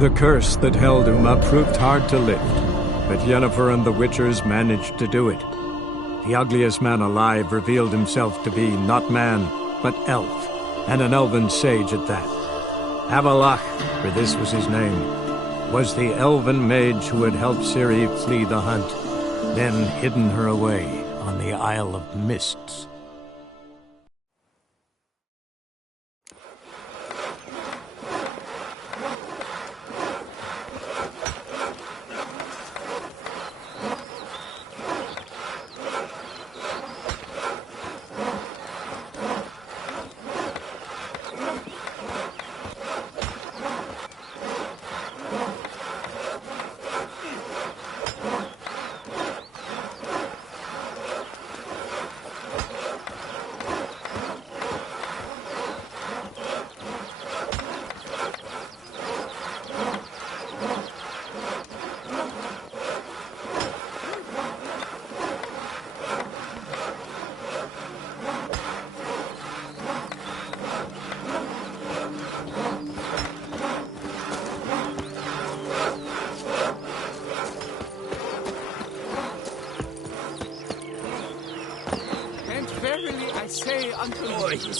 The curse that held Uma proved hard to lift, but Yennefer and the Witchers managed to do it. The ugliest man alive revealed himself to be not man, but elf, and an elven sage at that. Avalach, for this was his name, was the elven mage who had helped Ciri flee the hunt, then hidden her away on the Isle of Mists.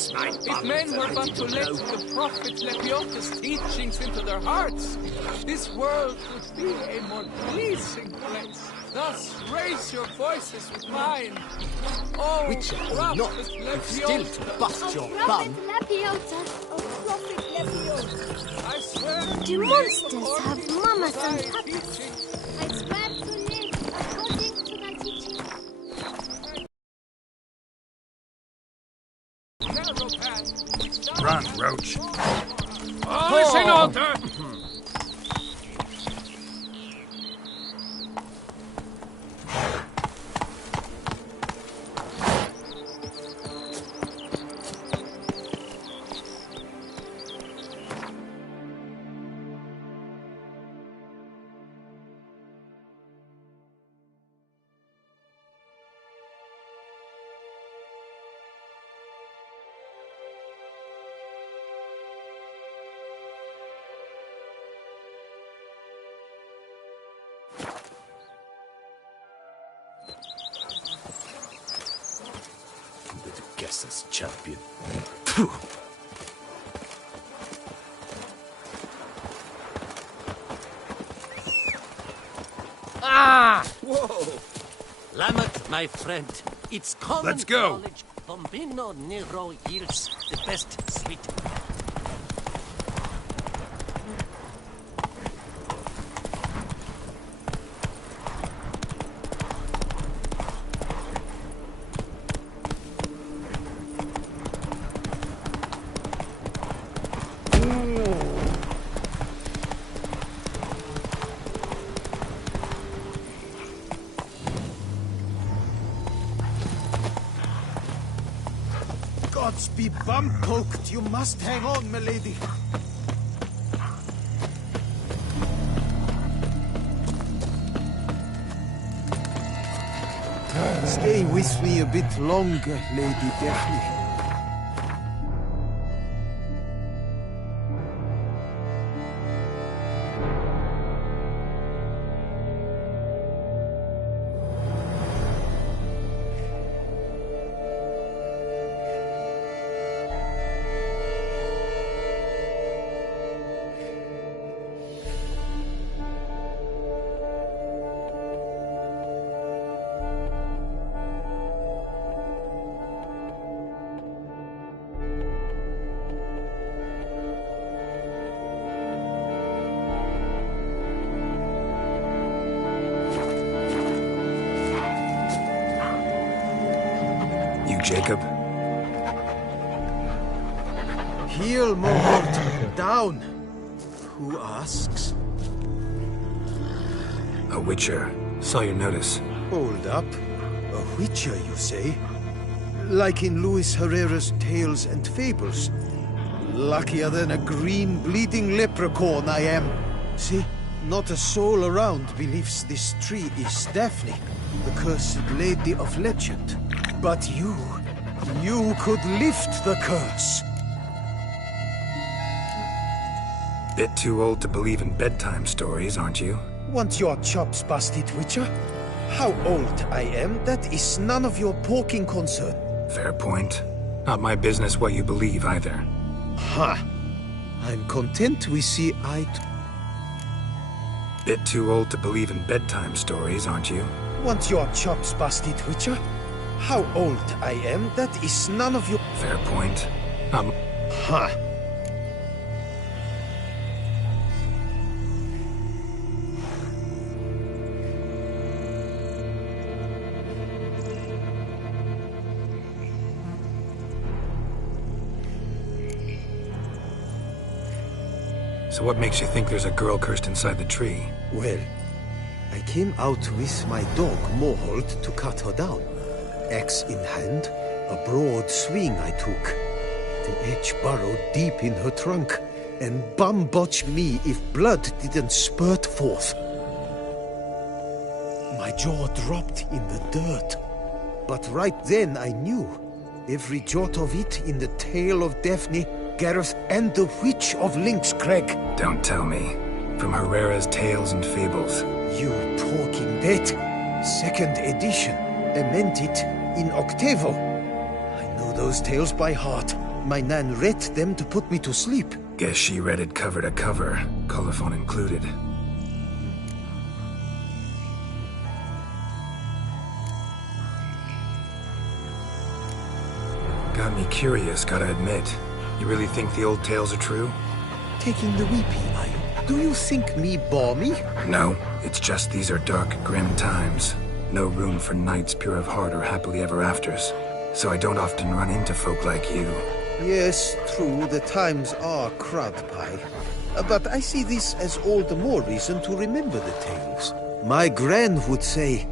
If men were but to let the prophet Lepiota's teachings into their hearts, this world would be a more pleasing place. Thus, raise your voices with mine. Oh, Witcher or not, you've still to bust your bum. Prophet Lepiota. I swear Do monsters have mamas and papas? I swear to live according to my teaching. Run, Roach. Listen, Alter! Guess champion. Ah! Whoa! Lamet, my friend, it's common Let's go. knowledge Bombino Nero yields the best sweet. Gods be bum-poked! You must hang on, milady! Stay with me a bit longer, Lady Daphne. Jacob. Heel, Mohort. Down. Who asks? A Witcher. Saw your notice. Hold up. A Witcher, you say? Like in Luis Herrera's Tales and Fables. Luckier than a green, bleeding leprechaun I am. See, not a soul around believes this tree is Daphne, the cursed lady of legend. But you could lift the curse. Bit too old to believe in bedtime stories, aren't you? Want your chops busted, Witcher? How old I am, that is none of your porking concern. Fair point. Not my business what you believe, either. Ha! I'm content we see eye to... Bit too old to believe in bedtime stories, aren't you? Want your chops busted, Witcher? How old I am, that is none of your... Fair point. Ha! So what makes you think there's a girl cursed inside the tree? Well, I came out with my dog, Mohold, to cut her down. Axe in hand, a broad swing I took. The edge burrowed deep in her trunk, and bum-botch me if blood didn't spurt forth. My jaw dropped in the dirt. But right then I knew. Every jot of it in the tale of Daphne, Gareth, and the Witch of Lynx Crag. Don't tell me. From Herrera's Tales and Fables. You talking that? Second edition. Amended in octavo. I know those tales by heart. My nan read them to put me to sleep. Guess she read it cover to cover, colophon included. Got me curious, gotta admit. You really think the old tales are true? Taking the weepy, are you? Do you think me balmy? No, it's just these are dark, grim times. No room for knights pure of heart or happily ever afters. So I don't often run into folk like you. Yes, true, the times are crud pie. But I see this as all the more reason to remember the tales. My gran would say,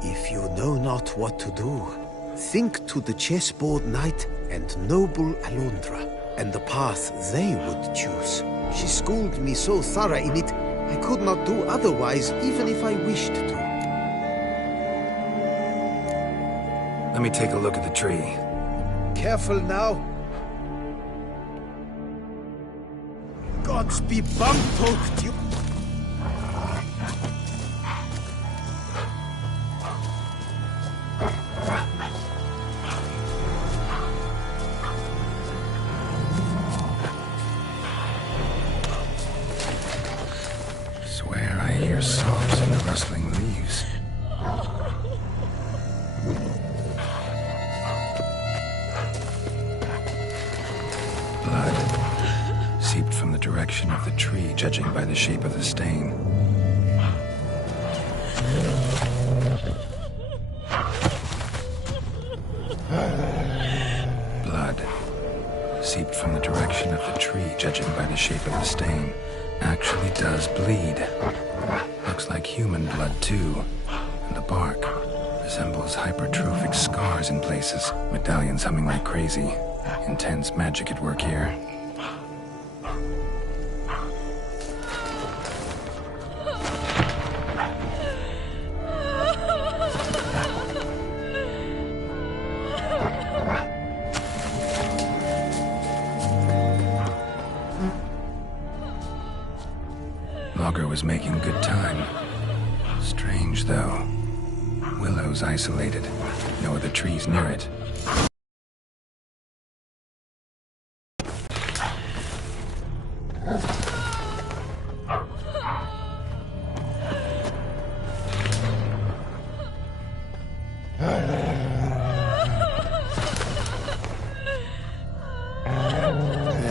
if you know not what to do, think to the chessboard knight and noble Alondra, and the path they would choose. She schooled me so thorough in it, I could not do otherwise even if I wished to. Let me take a look at the tree. Careful now. Gods be bum-poked you. Swear I hear sobs in the rustling leaves. Blood seeped from the direction of the tree, judging by the shape of the stain. Blood seeped from the direction of the tree, judging by the shape of the stain. Actually does bleed. Looks like human blood, too. And the bark resembles hypertrophic scars in places. Medallions humming like crazy. Intense magic at work here. Logger was making good time. Strange, though. Willow's isolated. No other trees near it.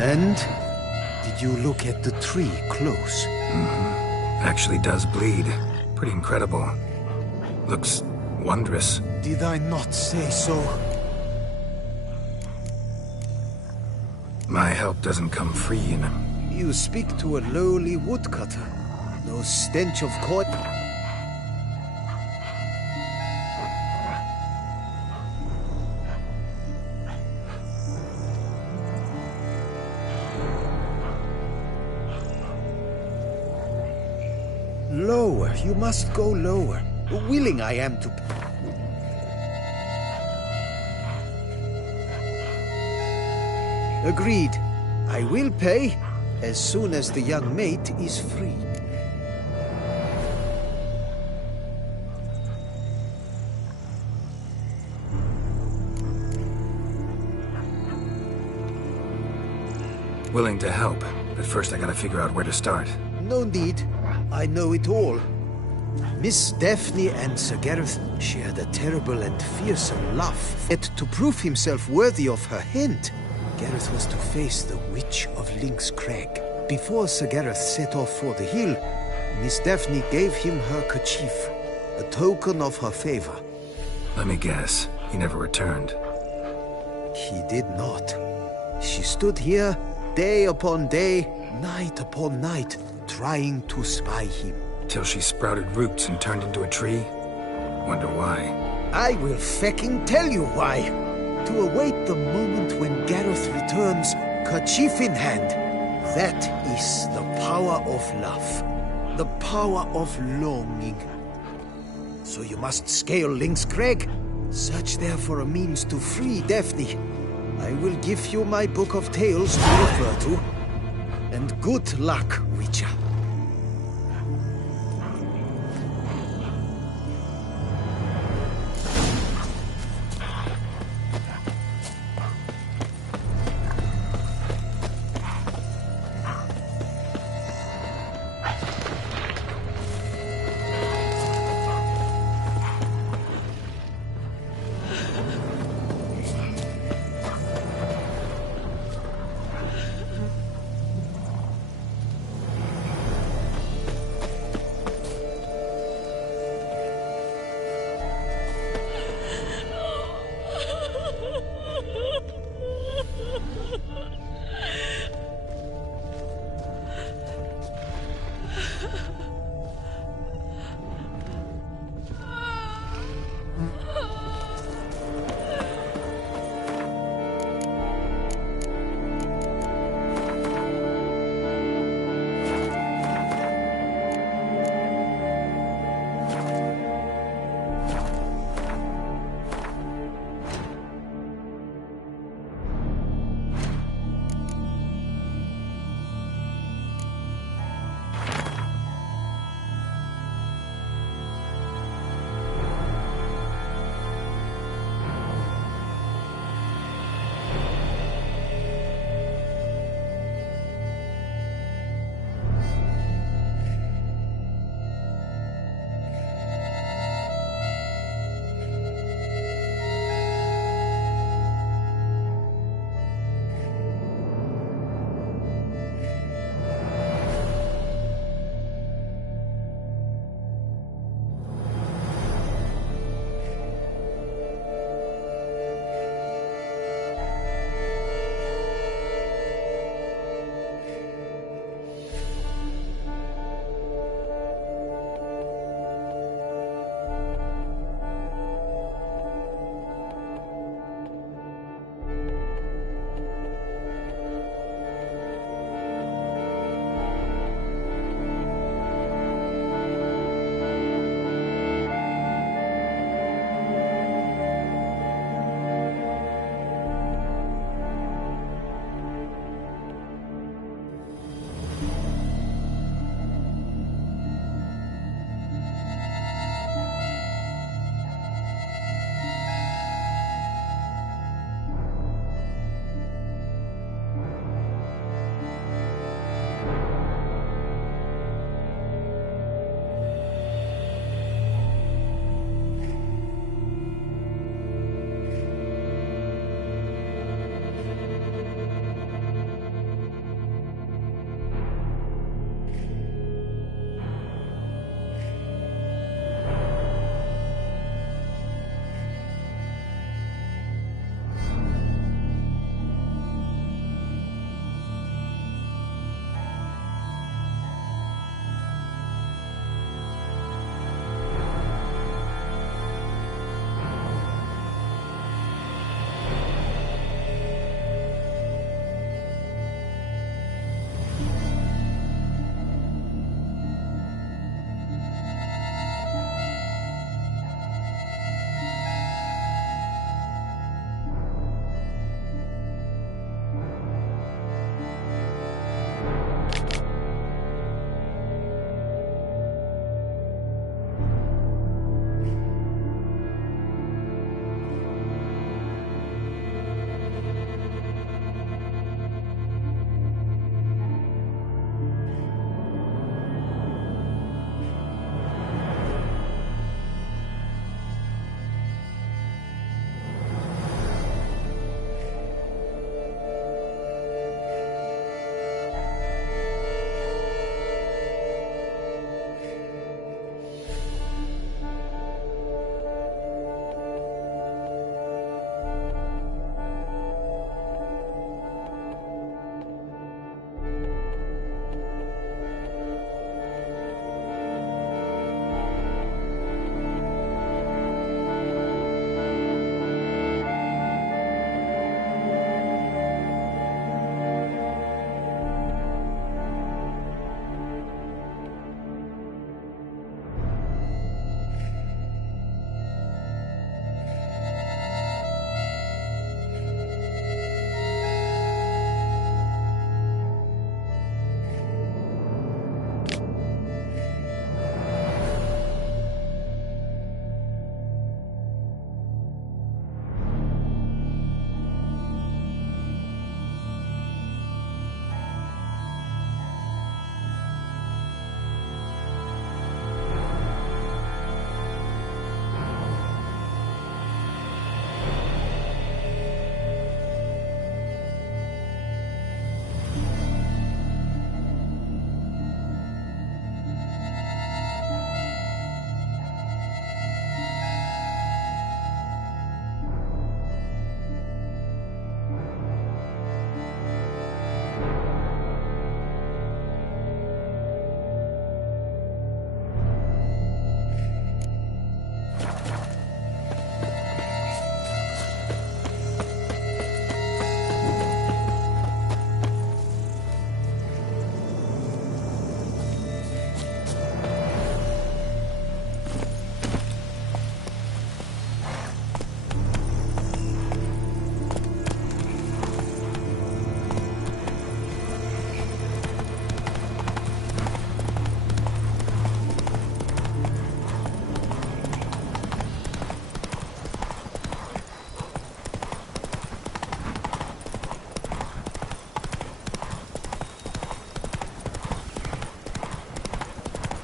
And did you look at the tree close? Actually does bleed. Pretty incredible. Looks wondrous. Did I not say so? My help doesn't come free, you know. You speak to a lowly woodcutter. No stench of court. Lower, you must go lower. Willing I am to... Agreed. I will pay as soon as the young mate is free. Willing to help, but first I gotta figure out where to start. No need. I know it all. Miss Daphne and Sir Gareth shared a terrible and fearsome love. Yet to prove himself worthy of her hand, Gareth was to face the Witch of Lynx Crag. Before Sir Gareth set off for the hill, Miss Daphne gave him her kerchief, a token of her favor. Let me guess, he never returned. He did not. She stood here, day upon day, night upon night, trying to spy him. Till she sprouted roots and turned into a tree? Wonder why. I will fecking tell you why. To await the moment when Gareth returns, kerchief in hand. That is the power of love. The power of longing. So you must scale Lynx Crag. Search there for a means to free Daphne. I will give you my book of tales to refer to. And good luck, Witcher.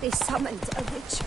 They summoned a witch.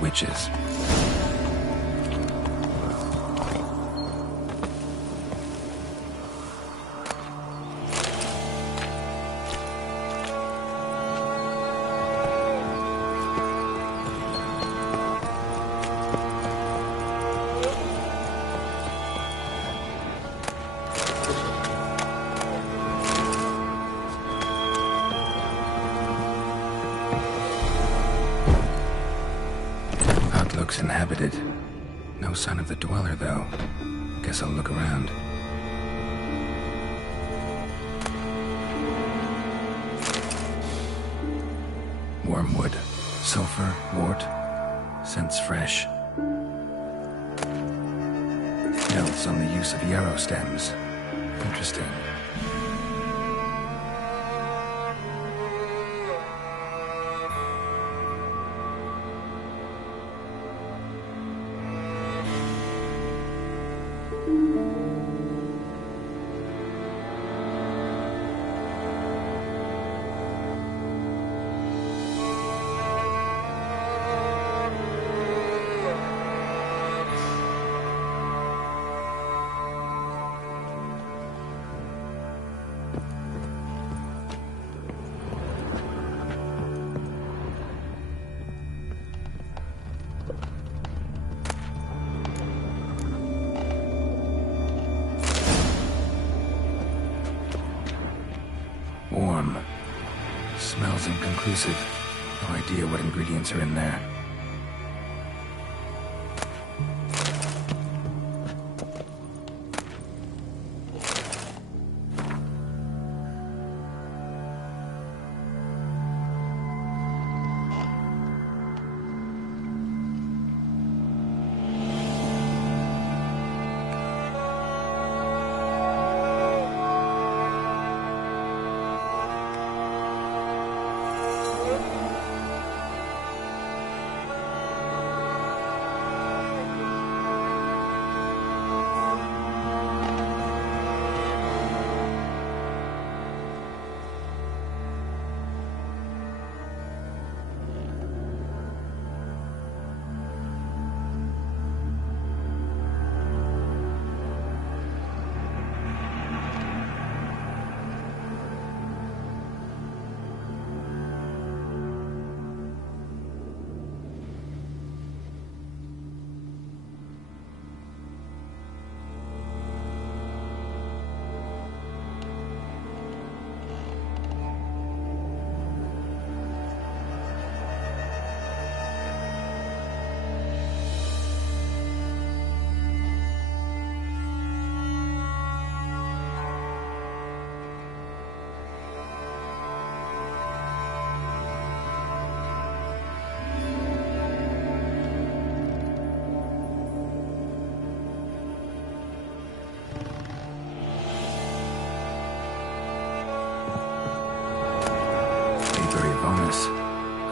Witches. Looks inhabited. No sign of the dweller, though. Guess I'll look around. Wormwood. Sulfur, wort. Scents fresh. Notes on the use of yarrow stems. Interesting. Warm. Smells inconclusive. No idea what ingredients are in there.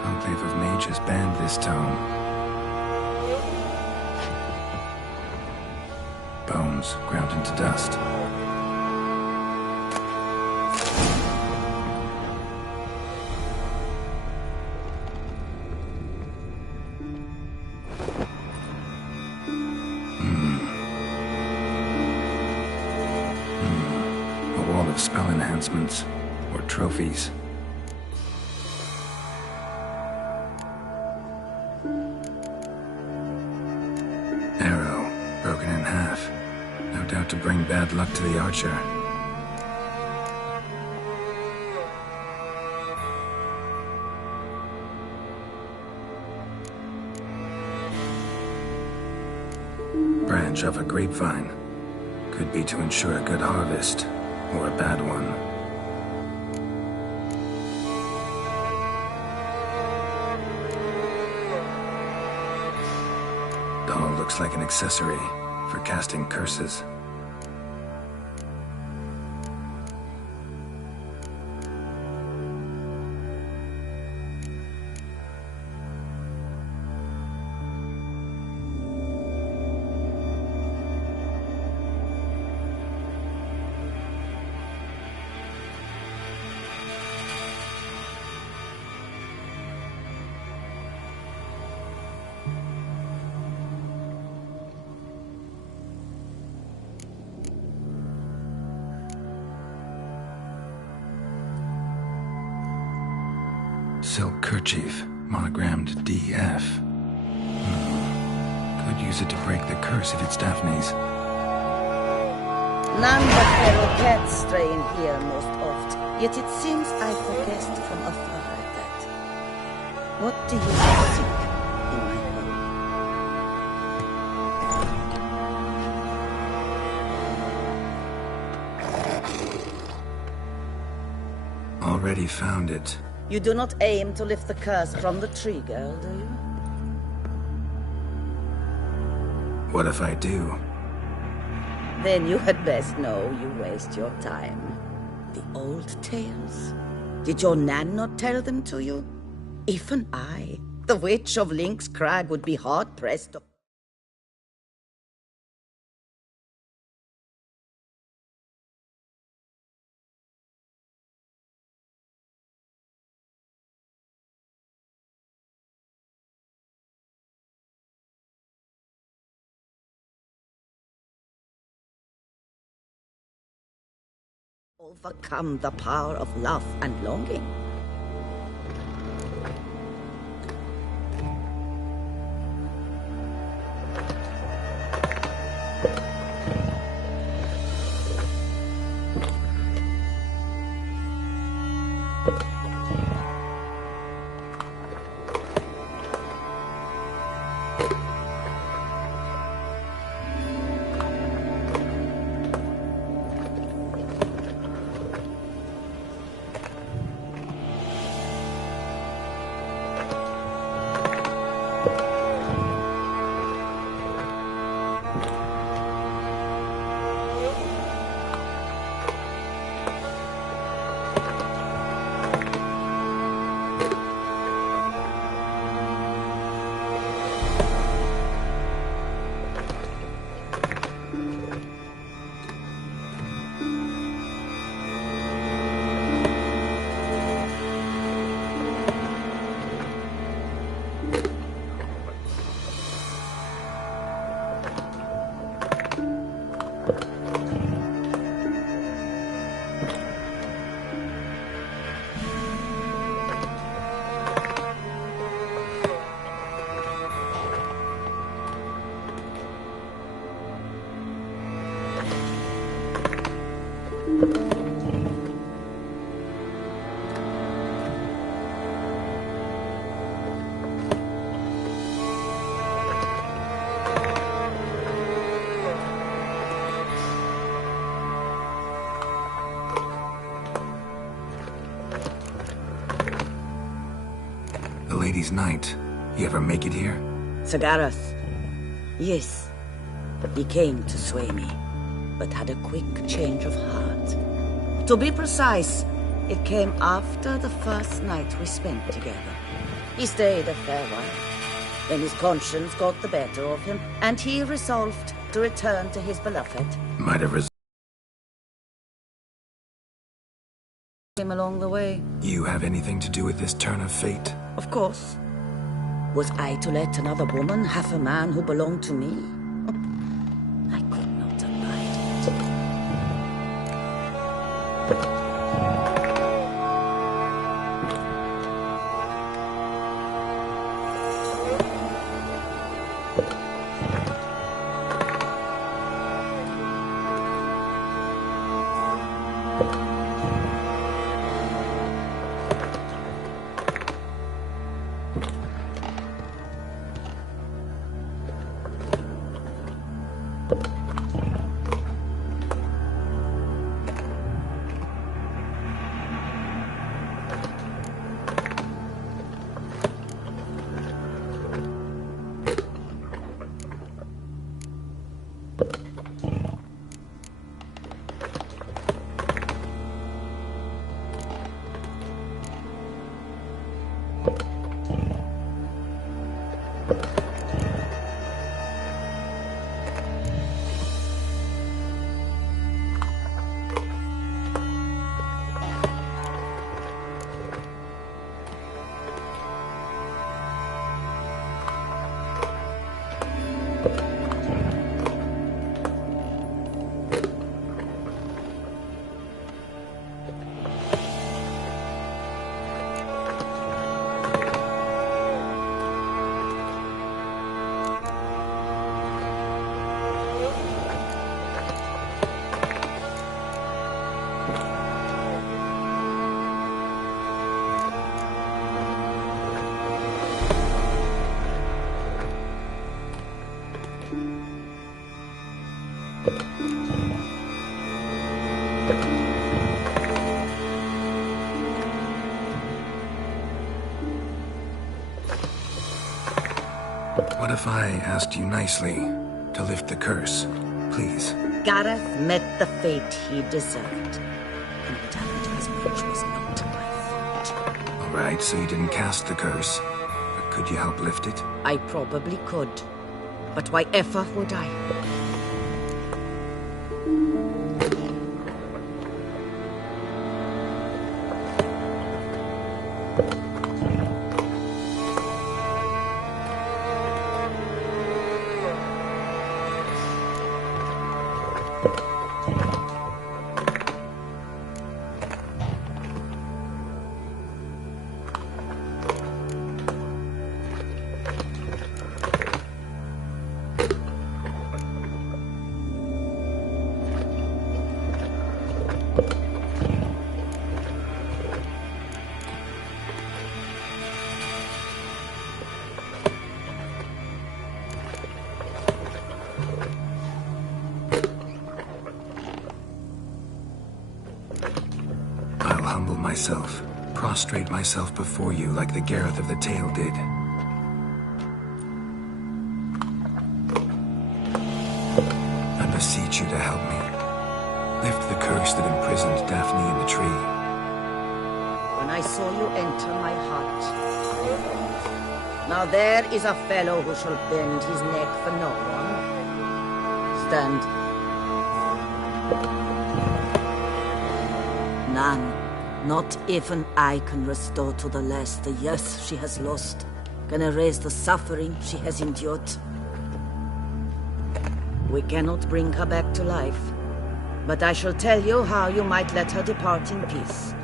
Conclave of mages banned this tome. Bones ground into dust. A wall of spell enhancements, or trophies. Arrow, broken in half. No doubt to bring bad luck to the archer. Branch of a grapevine. Could be to ensure a good harvest, or a bad one. Doll looks like an accessory for casting curses. Silk kerchief, monogrammed DF. Could use it to break the curse if it's Daphne's. None but feral cats stray in here most oft, yet it seems I forget from afar that. What do you seek in my home? Already found it. You do not aim to lift the curse from the tree girl, do you? What if I do? Then you had best know you waste your time. The old tales? Did your Nan not tell them to you? Even I, the witch of Link's Crag, would be hard-pressed to... overcome the power of love and longing. Ladies' Night. You ever make it here? Sagarath. Yes. He came to sway me, but had a quick change of heart. To be precise, it came after the first night we spent together. He stayed a fair while. Then his conscience got the better of him, and he resolved to return to his beloved. Might have Him along the way. You have anything to do with this turn of fate? Of course. Was I to let another woman have a man who belonged to me? I could not abide it. What if I asked you nicely to lift the curse, please? Gareth met the fate he deserved. And Talenta's witch was not my fault. All right, so you didn't cast the curse. But could you help lift it? I probably could. But why ever would I? Myself, prostrate myself before you like the Gareth of the tale did. I beseech you to help me. Lift the curse that imprisoned Daphne in the tree. When I saw you enter my heart. Now there is a fellow who shall bend his neck for no one. Stand. None. Not even I can restore to the last the years she has lost, can erase the suffering she has endured. We cannot bring her back to life, but I shall tell you how you might let her depart in peace.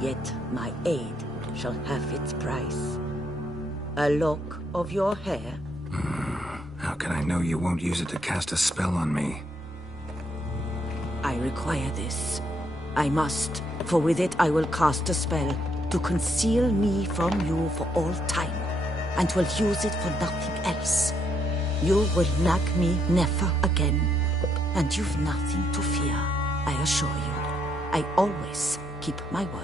Yet my aid shall have its price. A lock of your hair. How can I know you won't use it to cast a spell on me? I require this. I must, for with it I will cast a spell to conceal me from you for all time, and will use it for nothing else. You will nag me never again, and you've nothing to fear, I assure you. I always keep my word.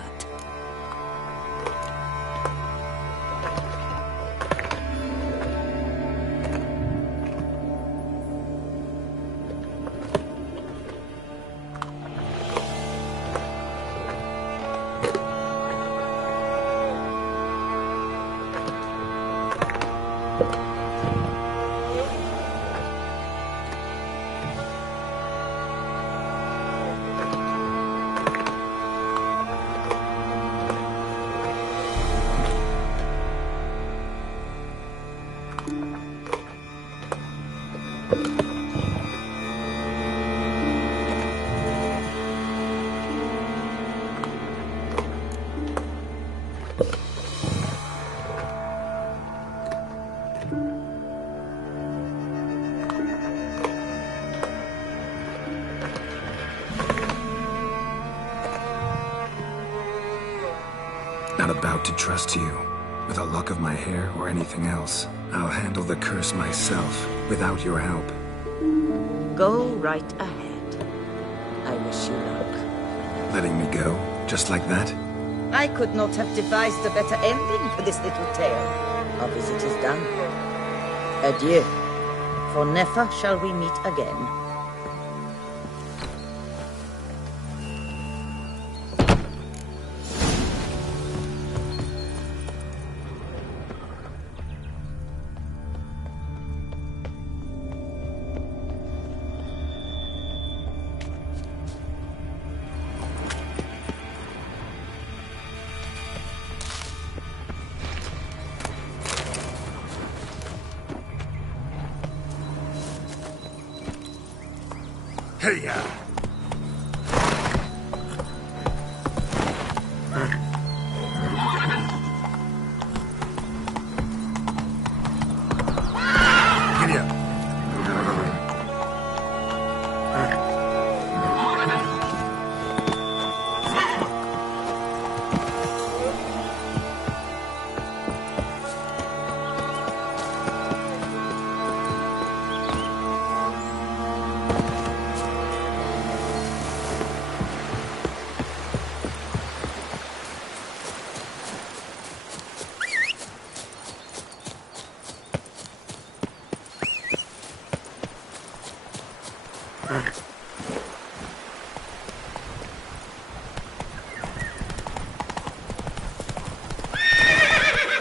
Not about to trust you, with a lock of my hair or anything else. I'll handle the curse myself, without your help. Go right ahead. I wish you luck. Letting me go, just like that? I could not have devised a better ending for this little tale. Our visit is done. Adieu. For never shall we meet again. Hey-ya! Giddy up.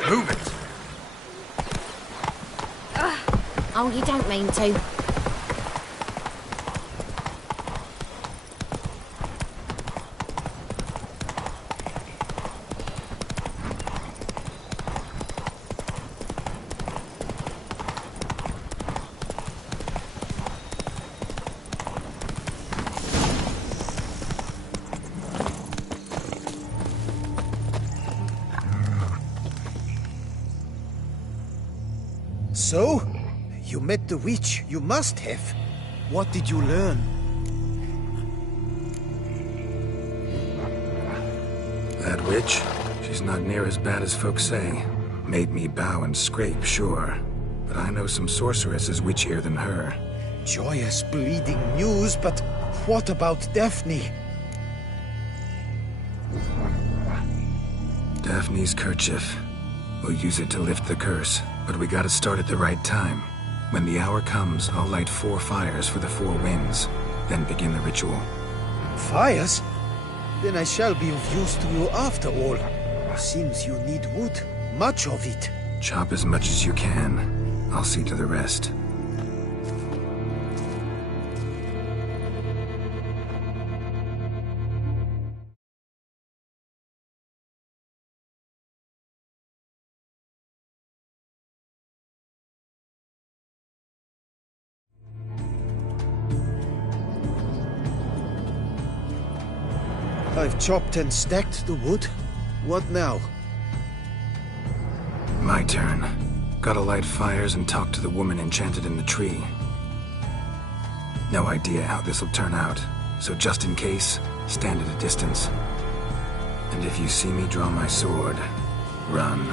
Move it! Oh, you don't mean to. So? You met the witch. You must have. What did you learn? That witch? She's not near as bad as folks say. Made me bow and scrape, sure. But I know some sorceresses witchier than her. Joyous, bleeding news, but what about Daphne? Daphne's kerchief. We'll use it to lift the curse, but we gotta start at the right time. When the hour comes, I'll light 4 fires for the 4 winds, then begin the ritual. Fires? Then I shall be of use to you after all. Seems you need wood. Much of it. Chop as much as you can. I'll see to the rest. I've chopped and stacked the wood. What now? My turn. Gotta light fires and talk to the woman enchanted in the tree. No idea how this'll turn out, so just in case, stand at a distance. And if you see me draw my sword, run.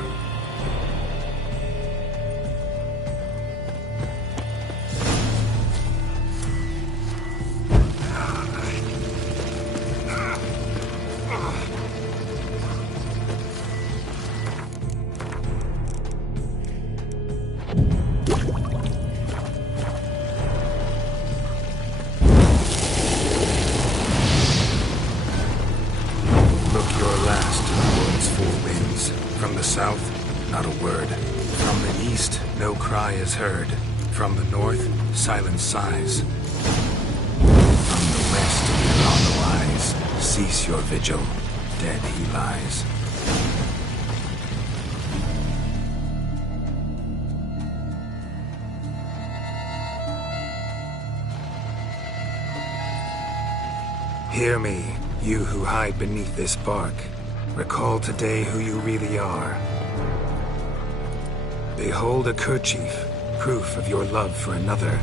Is heard. From the north, silence sighs. From the west, on the wise, cease your vigil. Dead he lies. Hear me, you who hide beneath this bark. Recall today who you really are. Behold a kerchief, proof of your love for another.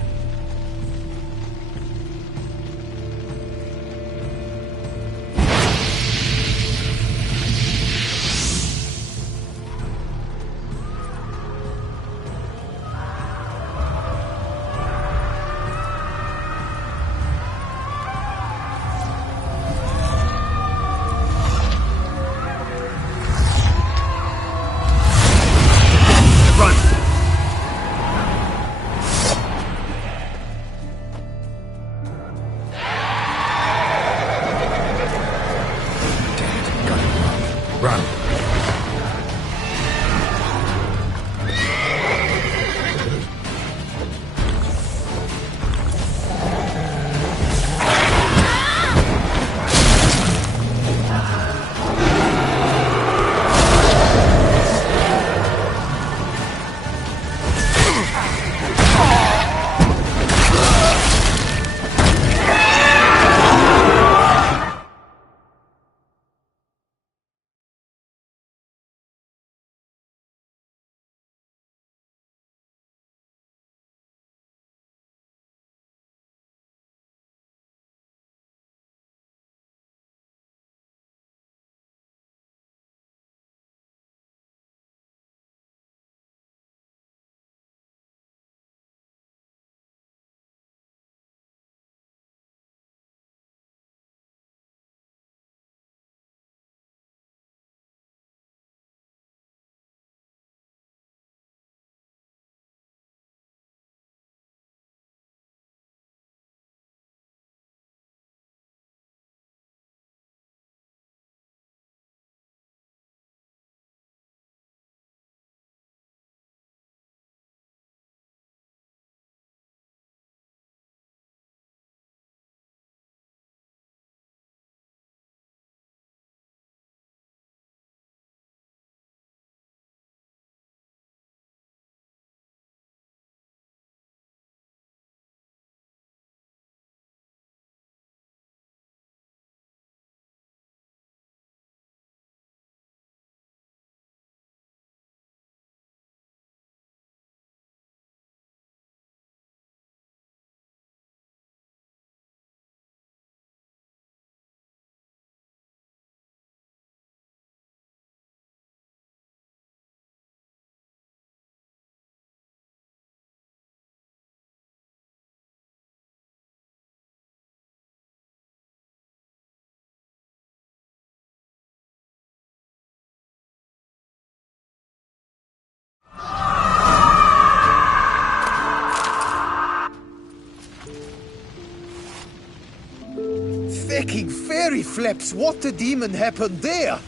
Ecking fairy flaps, what the demon happened there?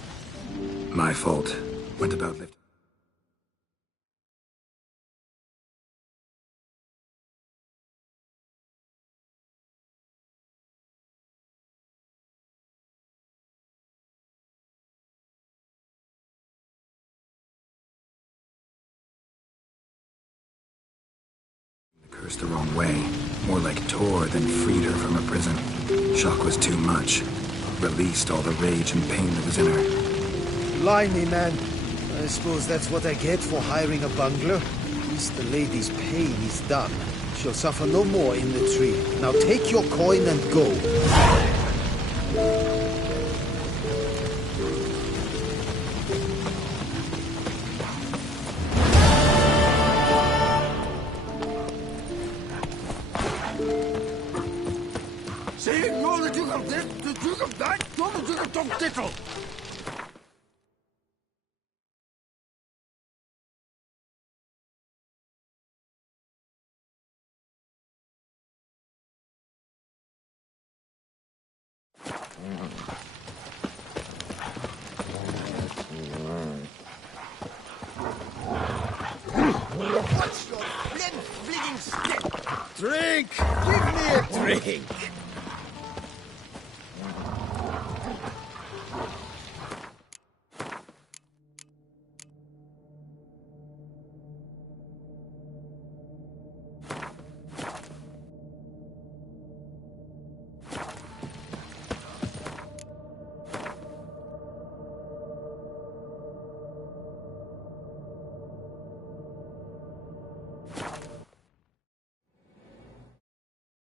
My fault. Went about lifting. The curse the wrong way. More like tore than freed her from her prison. Shock was too much. Released all the rage and pain that was in her. Blimey, man. I suppose that's what I get for hiring a bungler. At least the lady's pain is done. She'll suffer no more in the tree. Now take your coin and go. See, you're the Duke of this, the Duke of that, you're the Duke of Dog Tittle. What's your flint-fligging stick? Drink! Give me a drink!